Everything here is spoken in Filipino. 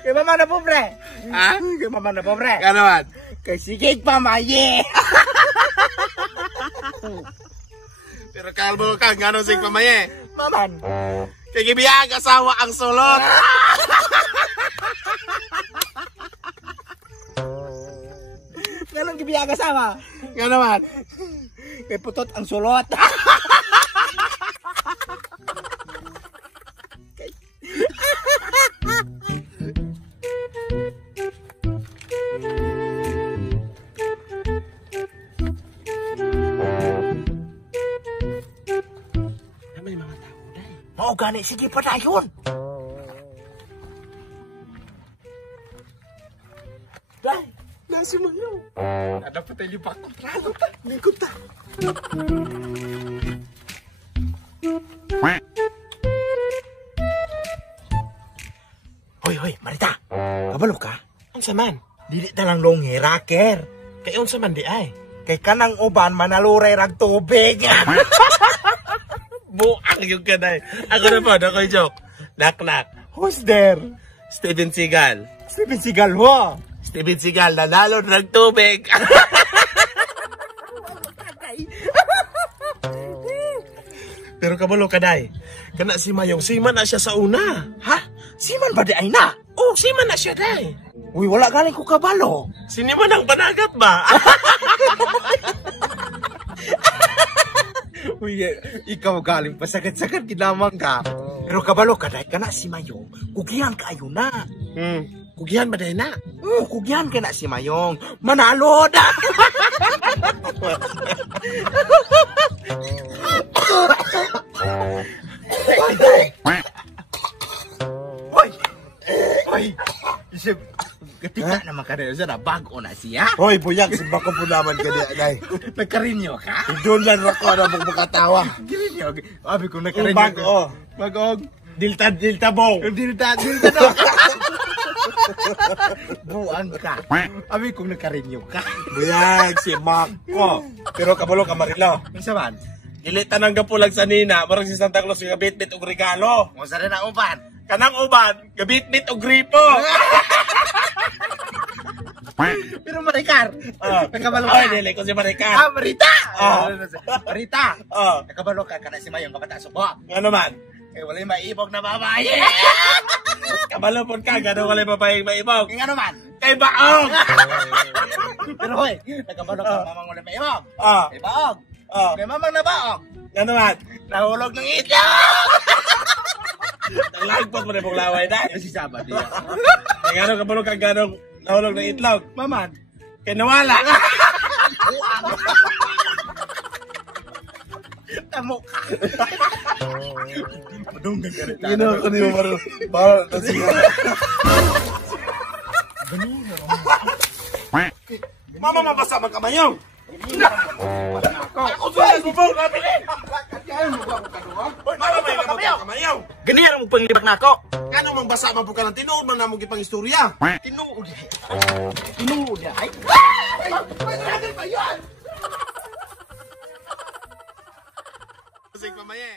Kay mama na pobre. Ha? Kay mama na pobre. Nga naman. Kay sigig pamaye. Pero kalbo ka, gano'n sing pamaye. Maman. Kay gibiyag asawa ang sulot. Ganun gibiyaga sama. Nga naman. Kay putot ang sulot. May mga tao dahil. Mao gani sige pa dayon. Dai, Nasi mayaw. Ada pa tayo lipak. Tralo ta. Lingkod ta. hoy hoy, Marita. Kabalo ka? Unsa man? Dili ta lang longi raker. Kay unsa man di ay? Kay kanang uban manaluray rag tubig. Buang yung kanay. Ako na po, ako'y joke. Knock knock. Who's there? Steven Seagal. Steven Seagal ho. Steven Seagal, nanalo ng tubig. Pero kabalo kaday. Kana si Mayong, siman na siya sa una. Ha? Siman ba di ay na? Oh, siman na siya day. Uy, wala galing ko kabalo. Siniman ang panagat ba? Uy, ikaw galing pa sagad-sagad ginamang ka. Pero kabalo ka dahil ka na si Mayong. Kugihan ka ayo na. Kugihan ba day na? Kugihan ka na si Mayong. Manalo na. Hoy! Hoy! Isip, ketika naman ka na yun, bago na siya. Hoy, buyag, simba ko po naman ka di, day. Nagkarinyo ka? Doon lang ako na magpakatawa. Girinyo. Abi ko nagkarinyo Bago, ka. Bagog. Dilta bong. Dilta no. Buang ka. Abi ko nagkarinyo ka. Buyag, si Mako. Pero kabalo ka marilo. Isa man? Gilitan ang gapulag sa Nina, marang si Santa Claus yung gabit-bit og regalo. Kung saan na upan? Kanang uban, gabit-bit og gripo. Pero Marikar. Nakabalo Ay, ka. dili ko si Maricar. Marita! Oh. Marita! Oh, Nakabalo ka na si Mayong kapata subo. nga naman. Eh, wala'y maibog na babae. Kabalo po ka, gano'n wala babayang maibog. Nga naman. Kay Baog! Pero hoy, nakabalo ka mamang wala'y maibog. Ah, Kay baog. ah, Kay mamang na baog. nga naman. Nahulog ng itlog! Naglagpot mo na pong laway na. Si Sabat niya. Kaya gano'n kabalo ka, gano'n nahulog ng itlog. Maman. Kay nawala. Tamo ka. Madunggan ka rin. Ginawa ko niyo maro. Para nasiya. Mama, mabasa man kamayaw. Ako sulas mo po, nabili. Mama, may kamayaw. Ganyan ang panglibak na ako. Kano mang basa man po ka ng tinuod man namong ipang istorya. Tinuod. Tinuod. Ay! Kasi pamaye.